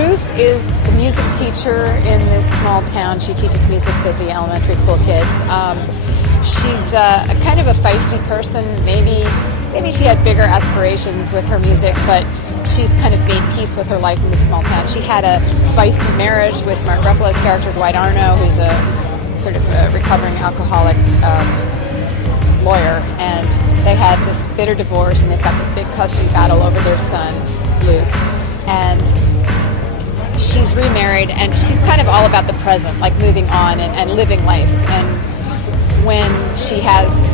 Ruth is the music teacher in this small town. She teaches music to the elementary school kids. She's a kind of a feisty person. Maybe she had bigger aspirations with her music, but she's kind of made peace with her life in this small town. She had a feisty marriage with Mark Ruffalo's character, Dwight Arno, who's a sort of a recovering alcoholic lawyer, and they had this bitter divorce, and they've got this big custody battle over their son, Luke. And she's remarried, and she's kind of all about the present, like moving on and living life. And when she has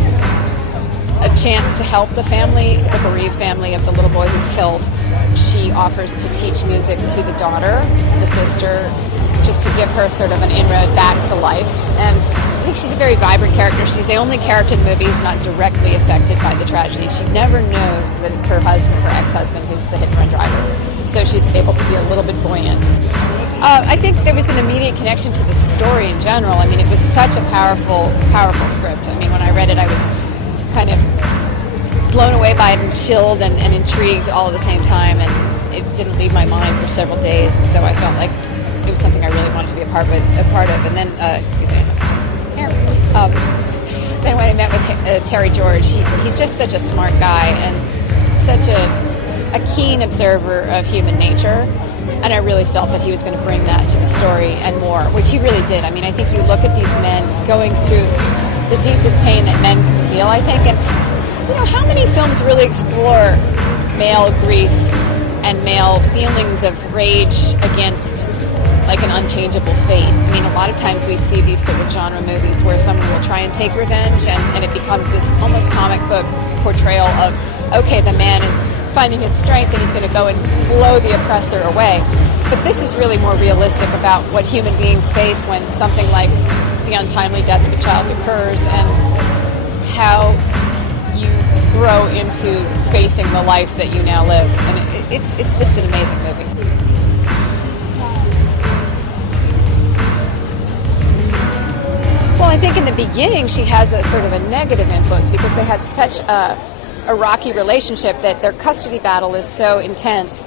a chance to help the family, the bereaved family of the little boy who's killed, she offers to teach music to the daughter, the sister, just to give her sort of an inroad back to life. And I think she's a very vibrant character. She's the only character in the movie who's not directly affected by the tragedy. She never knows that it's her husband, her ex-husband, who's the hit-and-run driver. So she's able to be a little bit buoyant. I think there was an immediate connection to the story in general. I mean, it was such a powerful script. I mean, when I read it, I was kind of blown away by it and chilled and intrigued all at the same time. And it didn't leave my mind for several days. And so I felt like it was something I really wanted to be a part of. And then, then when I met with Terry George, he's just such a smart guy and such a keen observer of human nature. And I really felt that he was going to bring that to the story and more, which he really did. I mean, I think you look at these men going through the deepest pain that men can feel, I think. And, how many films really explore male grief and male feelings of rage against like an unchangeable fate? I mean, a lot of times we see these sort of genre movies where someone will try and take revenge, and it becomes this almost comic book portrayal of, okay, the man is finding his strength and he's going to go and blow the oppressor away. But this is really more realistic about what human beings face when something like the untimely death of a child occurs, and how you grow into facing the life that you now live. And it's just an amazing movie. Well, I think in the beginning she has a sort of a negative influence because they had such a rocky relationship that their custody battle is so intense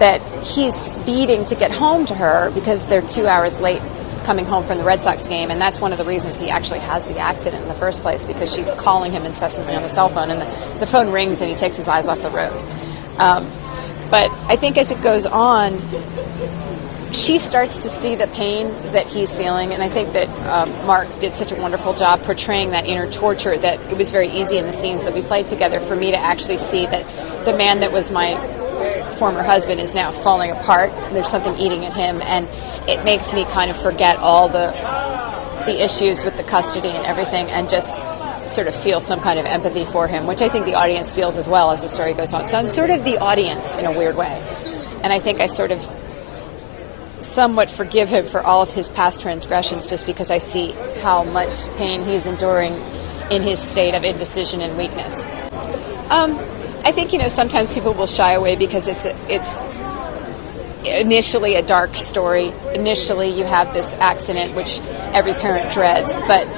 that he's speeding to get home to her because they're 2 hours late coming home from the Red Sox game, and that's one of the reasons he actually has the accident in the first place, because she's calling him incessantly on the cell phone, and the phone rings and he takes his eyes off the road. But I think as it goes on, she starts to see the pain that he's feeling, and I think that Mark did such a wonderful job portraying that inner torture that it was very easy in the scenes that we played together for me to actually see that the man that was my former husband is now falling apart. There's something eating at him, and it makes me kind of forget all the issues with the custody and everything, and just sort of feel some kind of empathy for him, which I think the audience feels as well as the story goes on. So I'm sort of the audience in a weird way, and I think I sort of somewhat forgive him for all of his past transgressions just because I see how much pain he's enduring in his state of indecision and weakness. I think, sometimes people will shy away because it's initially a dark story. Initially you have this accident which every parent dreads, but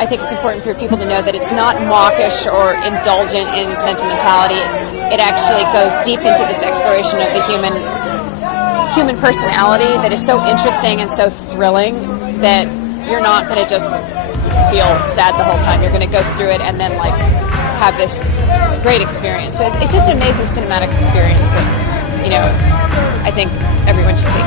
I think it's important for people to know that it's not mawkish or indulgent in sentimentality. It actually goes deep into this exploration of the human personality that is so interesting and so thrilling that you're not going to just feel sad the whole time. You're going to go through it and then have this great experience. So it's just an amazing cinematic experience that I think everyone should see.